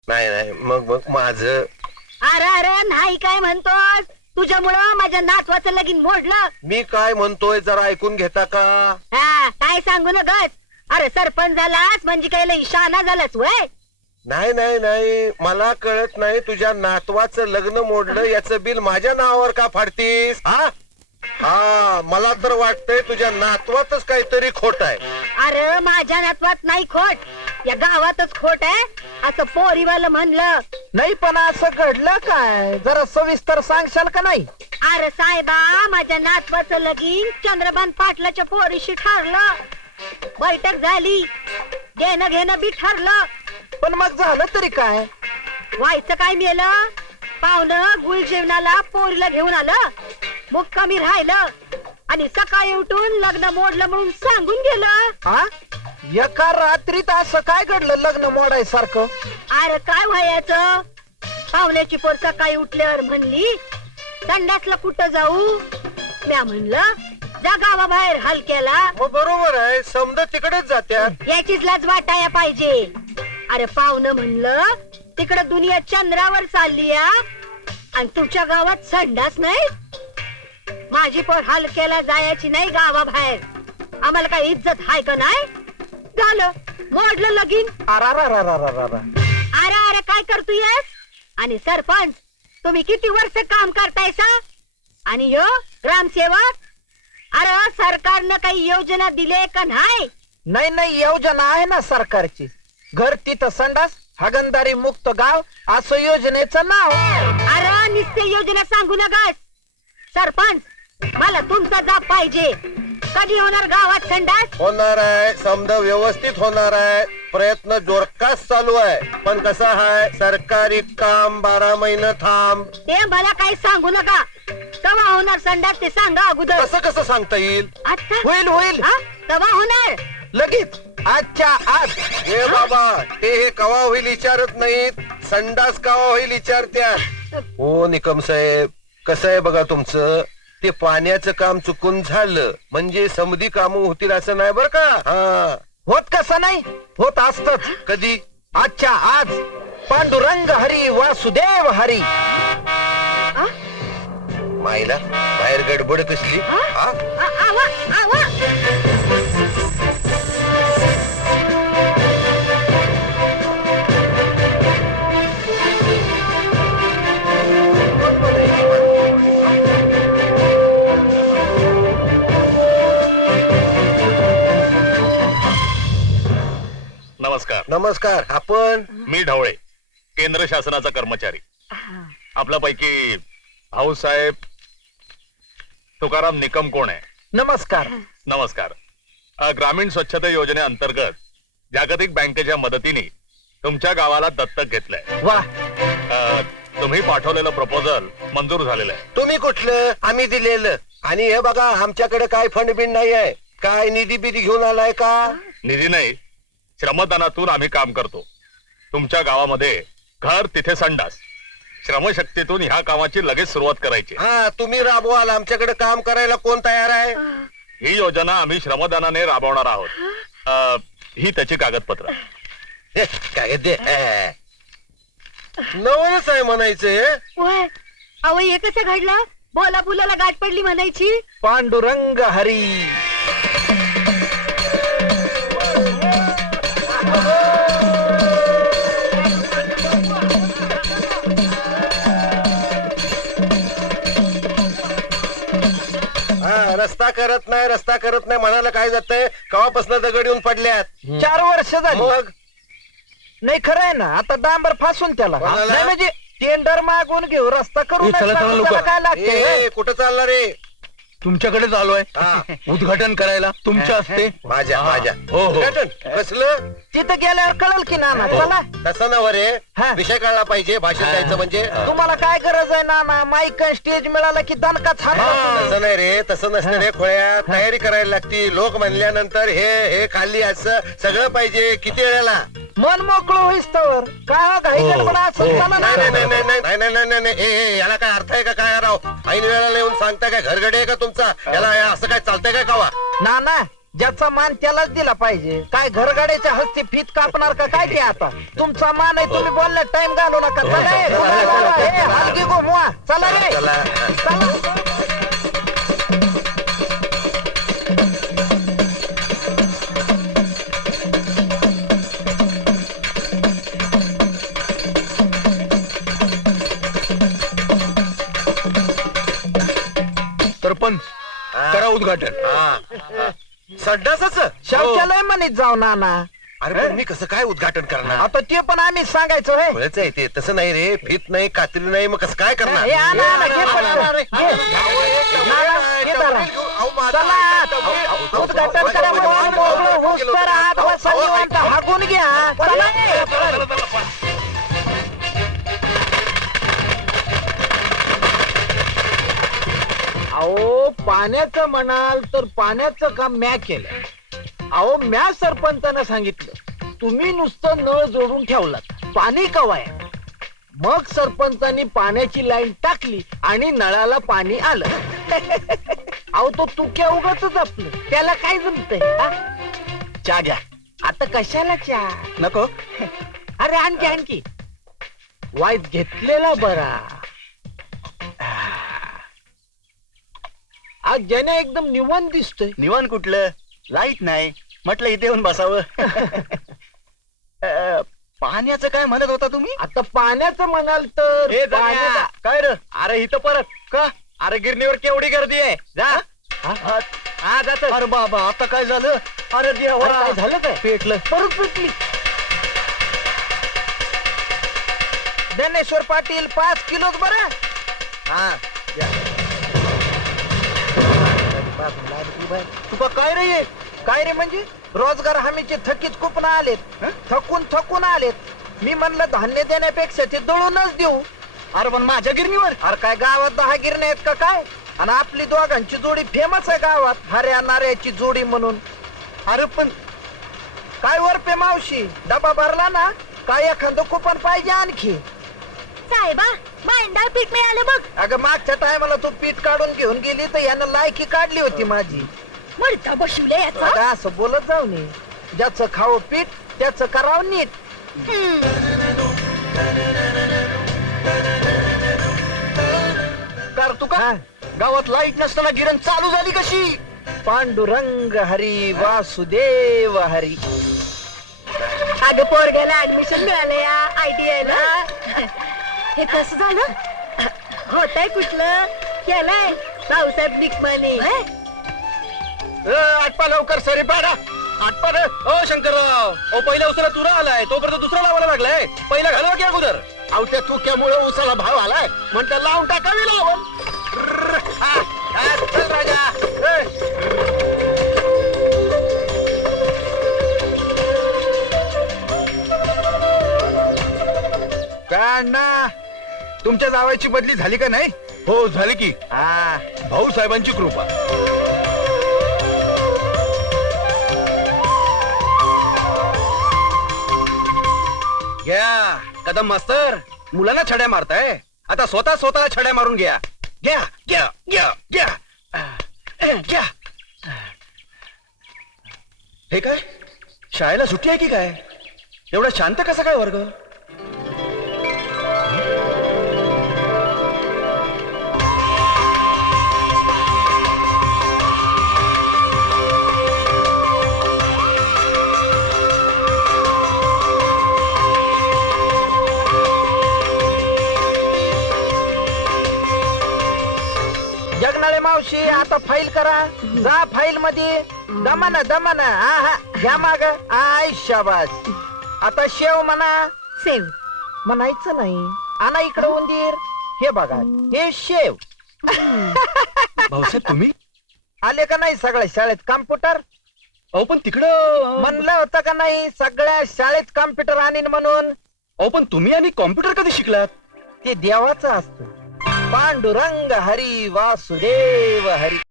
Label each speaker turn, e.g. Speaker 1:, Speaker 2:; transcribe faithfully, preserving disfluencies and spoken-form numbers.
Speaker 1: नाही नाही मग मग माझं
Speaker 2: अरे अरे नाही काय म्हणतोस, तुझ्यामुळं माझ्या नातवाचं लगीन मोडलं.
Speaker 1: मी काय म्हणतोय जरा ऐकून घेता का?
Speaker 2: हा काय सांगू न गच. अरे सरपंच झालास म्हणजे काय लई शहाणा झालास वय.
Speaker 1: नाही नाही नाही मला कळत नाही, तुझ्या नातवाचं लग्न मोडलं याचं बिल माझ्या नावावर का फाडतीस? हा हा मला तर वाटतंय तुझ्या नातवातच काहीतरी खोट आहे.
Speaker 2: अरे माझ्या नातवात नाही खोट, या गावातच खोट आहे असं पोरीवालं म्हणलं.
Speaker 3: नाही पण असं घडलं काय, जरा सविस्तर सांगशाल का नाही?
Speaker 2: अरे साहेबा माझ्या नातवाचं लगीन चंद्रभान पाटलाच्या पोरीशी ठरलं. बैठक झाली, घेणं घेणं बी ठरलं.
Speaker 3: पण मग झालं तरी काय?
Speaker 2: व्हायचं काय मेलं, पाहुणं गुळ जेवणाला पोरीला घेऊन आलं, मुक्कामी राहिलं आणि सकाळी उठून लग्न मोडलं म्हणून सांगून गेलं.
Speaker 3: हा एका रात्रीत असं काय घडलं लग्न मोडायसारखं?
Speaker 2: अरे काय व्हायचं, पाहुण्याची पोर सकाळी उठल्यावर म्हणली संडासला कुठं जाऊ. म्या म्हणलं जा गावाबाहेर हलक्याला.
Speaker 1: मग बरोबर आहे, समजा तिकडेच जात्यात.
Speaker 2: याचीच लाज वाटाया पाहिजे. अरे पाहुणं म्हणलं तिकडं दुनिया चंद्रावर चालली या आणि तुमच्या गावात संडास नाही. माझी पोर हलक्याला जायची नाही गावाबाहेर, आम्हाला काय इज्जत हाय का नाही. झालं मोडलं लगीन.
Speaker 3: अरारारारारारा.
Speaker 2: अरे अरे काय करतोयस. आणि सरपंच तुम्ही किती वर्ष काम करतायसा आणि यो ग्रामसेवक. अरे सरकारनं काही योजना दिले का नाही?
Speaker 3: नाही नाही योजना आहे ना सरकारची, घर तिथं संडास हागणदारी मुक्त गाव असं योजनेचं नाव.
Speaker 2: अरे नुसते योजना सांगू नकास. सरपंच मला तुमचा जाब पाहिजे, कधी होणार गावात संडास?
Speaker 1: होणार आहे, समजा व्यवस्थित होणार आहे, प्रयत्न जोरकास चालू आहे. पण कसं आहे, सरकारी काम बारा महिने थांब.
Speaker 2: ते मला काही सांगू नका. कवा होणार संडास ते सांगा अगोदर.
Speaker 1: कसं कसं सांगता येईल?
Speaker 2: आता
Speaker 3: होईल होईल
Speaker 2: हा? कवा होणार?
Speaker 3: लगेच आजच्या आज.
Speaker 1: हे बाबा ते हे कवा होईल विचारत नाहीत, संडास कवा होईल विचारत्यात. हो निकम साहेब, कसं आहे बघा तुमचं, ते पाण्याचं काम चुकून झालं म्हणजे समधी कामं होतील असं नाही बर का. हा
Speaker 3: होत कसं नाही, होत असतच.
Speaker 1: कधी?
Speaker 3: आजच्या आज. पांडुरंग हरी वासुदेव हरी.
Speaker 1: माईला बाहेर गडबड कसली? हा?
Speaker 2: आ- आवा आवा.
Speaker 4: नमस्कार.
Speaker 1: नमस्कार. आपण?
Speaker 4: मी ढवळे, केंद्र शासनाचा कर्मचारी. आपल्यापैकी भाऊसाहेब तुकाराम निकम कोण आहे?
Speaker 3: नमस्कार.
Speaker 4: नमस्कार. अ, ग्रामीण स्वच्छता योजनेअंतर्गत जागतिक बँकेच्या मदतीने तुमच्या गावाला दत्तक घेतलंय.
Speaker 3: वा.
Speaker 4: अ, तुम्ही पाठवलेलं प्रपोजल मंजूर झालेलं आहे.
Speaker 1: तुम्ही कुठलं? आम्ही दिलेलं. आणि हे बघा आमच्याकडे काय फंड बिंड नाही आहे, काय निधी बिधी घेऊन आलाय का?
Speaker 4: निधी नाही, श्रमदानातून आम्ही काम करतो. तुमच्या गावामध्ये घर तिथे संडास, श्रमशक्तीतून ह्या कामाची लगेच सुरुवात करायची.
Speaker 1: हा तुम्ही राबवाल, आमच्याकडे काम करायला कोण तयार आहे?
Speaker 4: ही योजना आम्ही श्रमदानाने राबवणार आहोत. अ, ही त्याची कागदपत्र.
Speaker 1: हे, काय दे नवलच आहे म्हणायचं.
Speaker 2: होय अहो हे कसं घडलं, बोला बुलाला गाठ पडली म्हणायची.
Speaker 3: पांडुरंग हरी.
Speaker 1: हा रस्ता करत नाही रस्ता करत नाही म्हणायला काय जातंय, कवापासून दगड येऊन पडल्यात.
Speaker 3: चार वर्ष झाली.
Speaker 1: मग
Speaker 3: नाही खरं आहे ना, आता डांबर फासून त्याला.
Speaker 1: कोणाला?
Speaker 3: नाही म्हणजे टेंडर मागून घेऊ, रस्ता करू
Speaker 5: ए, चला, चला, लवकर.
Speaker 3: काय लागते.
Speaker 1: ए, कुठं चालला रे?
Speaker 5: तुमच्याकडेच आलोय
Speaker 1: हा.
Speaker 5: उद्घाटन करायला तुमच्या हस्ते.
Speaker 1: माझ्या माझ्या
Speaker 5: हो, हो.
Speaker 1: उद्घाटन? कसलं?
Speaker 3: तिथं गेल्यावर कळल की नाना. चला.
Speaker 1: तसं नव रे,
Speaker 3: हा.
Speaker 1: विषय कळला पाहिजे, भाषण द्यायचं म्हणजे.
Speaker 3: तुम्हाला काय गरज आहे नाना, माईक स्टेज मिळाला की दणकाच हात.
Speaker 1: तसं नाही रे, तसं नसतं रे खोळ्या. तयारी करायला लागती. लोक म्हणल्यानंतर हे हे खाल्ली असं सगळं पाहिजे. किती वेळेला?
Speaker 3: मन मोकळं होईस तर काय घाई गडबड असं
Speaker 5: हो.
Speaker 3: चला
Speaker 1: नाही नाही
Speaker 3: ना.
Speaker 1: नाही नाही नाही नाही नाही नाही नाही ए, ए, याला काय अर्थ आहे का काय राव? ऐन वेळेला येऊन सांगताय काय घरगडे आहे का तुमचा? याला हे असं काय चालतंय काय कावा?
Speaker 3: नाना ज्याचा मान त्यालाच दिला पाहिजे. काय घरगाड्याच्या हस्ती फीत कापणार का काय ते आता? तुमचा मान आहे, तुम्ही बोलण्यात टाइम घालू नका. चला रे, चला, चला, ए, हलगी घुमवा. चला रे,
Speaker 1: चला.
Speaker 3: चला.
Speaker 5: सरपंच करा उद्घाटन.
Speaker 1: हा. संडासच
Speaker 3: शौचालय म्हणत जाऊ नाना.
Speaker 1: अरे पण मी कसं काय उद्घाटन करणार?
Speaker 3: आता ते पण आम्ही सांगायचं होय.
Speaker 1: बरंच आहे ते. तसं नाही रे, फीत नाही, कात्री नाही, मग कसं काय करणार?
Speaker 3: हे आणा, आणा, घे पटकन. घे. नाना, हे धरा. चला, उद्घाटन करा. मोहन मोकळं होऊस तर आत बसा निवांत. हाकून घ्या. चला रे. अहो पाण्याचं म्हणाल तर पाण्याचं काम म्या केलं. अहो म्या सरपंचानं सांगितलं तुम्ही नुसतं नळ जोडून ठेवलात, पाणी कवाय. मग सरपंचानी पाण्याची लाईन टाकली आणि नळाला पाणी आलं. अहो तो तुक्या उगाच आपलं, त्याला काय जमतंय? हा? चहा घ्या. आता कशाला चहा नको? अरे आणखी आणखी वाईट घेतलेला बरा. आज ज्याने एकदम निवांत दिसतोय.
Speaker 6: निवान कुठलं? लाईट नाही म्हटलं इथे येऊन बसावं. अ, पाण्याचं काय म्हणत होता तुम्ही?
Speaker 3: आता पाण्याचं म्हणाल तर
Speaker 6: हे जाण्या.
Speaker 3: पाण्याला-
Speaker 6: काय र? अरे इथं परत का? अरे गिरणीवर केवढी गर्दी आहे. जा
Speaker 3: हा?
Speaker 6: हा जात. अरे बाबा आता काय झालं? अरे
Speaker 3: अरे,
Speaker 6: देवा
Speaker 3: काय झालं काय?
Speaker 6: पेटलं.
Speaker 3: परत पेटली. ज्ञानेश्वर पाटील पाच किलोच बरं.
Speaker 6: हा
Speaker 3: तुका काय रे हे? काय रे म्हणजे रोजगार हमीचे थकीत कुपन आलेत. थकून थकून आलेत. मी म्हणलं धान्य देण्यापेक्षा ते दळूनच देऊ.
Speaker 6: अरे पण माझ्या गिरणीवर.
Speaker 3: अरे काय गावात दहा गिरण्या आहेत का काय? आणि आपली दोघांची जोडी फेमस आहे गावात, हऱ्या नाऱ्याची जोडी म्हणून.
Speaker 6: अरे पण
Speaker 3: काय वरपे मावशी डबा भरला ना? काय एखादं कुपन पाहिजे आणखी?
Speaker 2: साहेबा मांडा पीठ मिळालं बघ.
Speaker 3: अगं मागच्या टायमाला तू पीठ काढून घेऊन गेली तर यानं लायकी काढली होती माझी.
Speaker 2: मरता बसवले याचा.
Speaker 3: अगं असं बोलत जाऊ नये. ज्याचं खावं पीठ त्याचं करावं नीट.
Speaker 6: कर तू का?
Speaker 3: हा.
Speaker 6: गावात लाईट नसताना गिरण चालू झाली कशी?
Speaker 3: पांडुरंग हरी वासुदेव हरी.
Speaker 2: अगं पोरग्याला ऍडमिशन मिळालं या आयटीआय ला. हे कसं झालं? होतंय कुठलं केलंय भाऊसाहेब बिकमाने.
Speaker 5: आटपा लवकर सरी पाडा. आटपा रे. ओ शंकरराव, ओ पहिल्या उसाला तुरा आलाय, तोपर्यंत दुसरा लावायला लागलाय. पहिला घालवा की अगोदर.
Speaker 6: अहो त्या चुक्यामुळे उसाला भाव आलाय म्हणता लावून टाकावी लावून.
Speaker 5: चल राजा. ए. काय अण्णा, तुमच्या जावायची बदली झाली का नाही? हो झाली की.
Speaker 3: हा
Speaker 5: भाऊ साहेबांची कृपा. घ्या कदम मास्तर, मुलांना छड्या मारताय, आता स्वतः स्वतः छड्या मारून घ्या. घ्या घ्या घ्या घ्या अह, घ्या. हे काय शाळेला सुट्टी आहे की काय? एवढा शांत कसा काय वर्ग?
Speaker 3: जगनाळे मावशी आता फाईल करा. जा फाईल मध्ये. दमन दमन. हा हा घ्या माग. आय शाबास. आता शेव म्हणा.
Speaker 2: सेव
Speaker 3: म्हणायचं नाही. आणा इकडे उंदीर. हे बघा हे शेव.
Speaker 5: भाऊसाहेब तुम्ही?
Speaker 3: आले का नाही सगळ्या शाळेत कॉम्प्युटर?
Speaker 5: अहो पण तिकडं
Speaker 3: म्हणलं होतं का नाही सगळ्या शाळेत कॉम्प्युटर आणीन म्हणून?
Speaker 5: अहो पण तुम्ही आणि कॉम्प्युटर कधी शिकलात?
Speaker 3: ते देवाचं असतं. पांडुरंग हरी वासुदेव हरी.